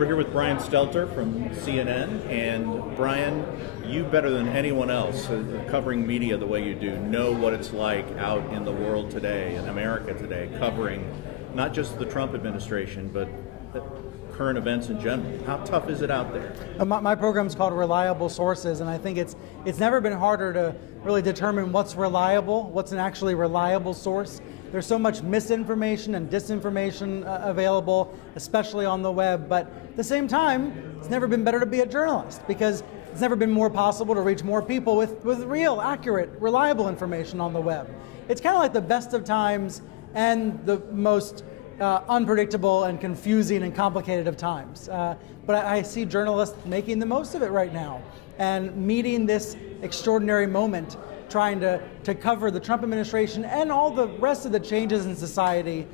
We're here with Brian Stelter from CNN, and Brian, you better than anyone else covering media the way you do know what it's like out in the world today, in America today, covering not just the Trump administration, but current events in general. How tough is it out there? My program is called Reliable Sources, and I think it's never been harder to really determine what's reliable, what's an actually reliable source. There's so much misinformation and disinformation available, especially on the web. But at the same time, it's never been better to be a journalist because it's never been more possible to reach more people with real, accurate, reliable information on the web. It's kind of like the best of times and the most unpredictable and confusing and complicated of times. But I see journalists making the most of it right now and meeting this extraordinary moment, trying to cover the Trump administration and all the rest of the changes in society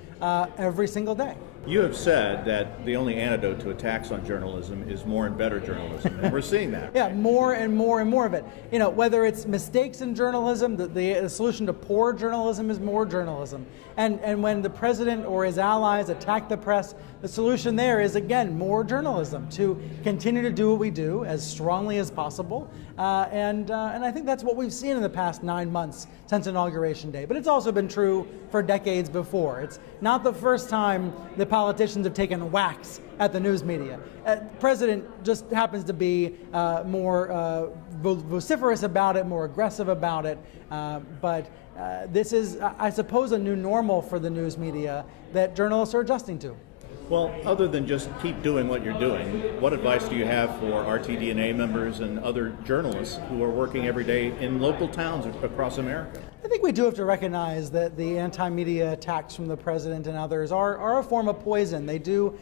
every single day. You have said that the only antidote to attacks on journalism is more and better journalism, and we're seeing that. Yeah, more and more and more of it. You know, whether it's mistakes in journalism, the solution to poor journalism is more journalism. And when the president or his allies attack the press, the solution there is, again, more journalism to continue to do what we do as strongly as possible. And I think that's what we've seen in the past 9 months since Inauguration Day. But it's also been true for decades before. It's not the first time the politicians have taken whacks at the news media. The president just happens to be more vociferous about it, more aggressive about it. But this is, I suppose, a new normal for the news media that journalists are adjusting to. Well, other than just keep doing what you're doing, what advice do you have for RTDNA members and other journalists who are working every day in local towns across America? I think we do have to recognize that the anti-media attacks from the president and others are a form of poison. They do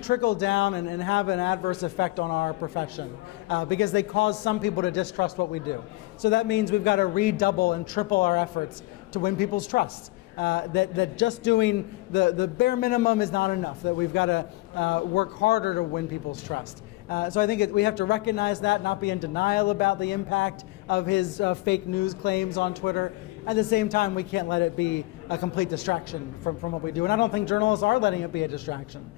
trickle down and have an adverse effect on our profession because they cause some people to distrust what we do. So that means we've got to redouble and triple our efforts to win people's trust. That just doing the bare minimum is not enough, that we've got to work harder to win people's trust. So I think we have to recognize that, not be in denial about the impact of his fake news claims on Twitter. At the same time, we can't let it be a complete distraction from what we do. And I don't think journalists are letting it be a distraction.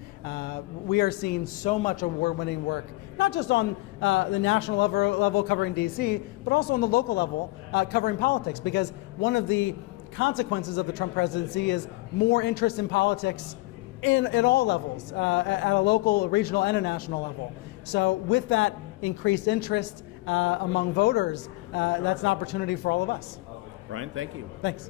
We are seeing so much award-winning work, not just on the national level covering D.C., but also on the local level covering politics, because one of the consequences of the Trump presidency is more interest in politics at all levels, at a local, regional, and a national level. So with that increased interest among voters, that's an opportunity for all of us. Brian, thank you. Thanks.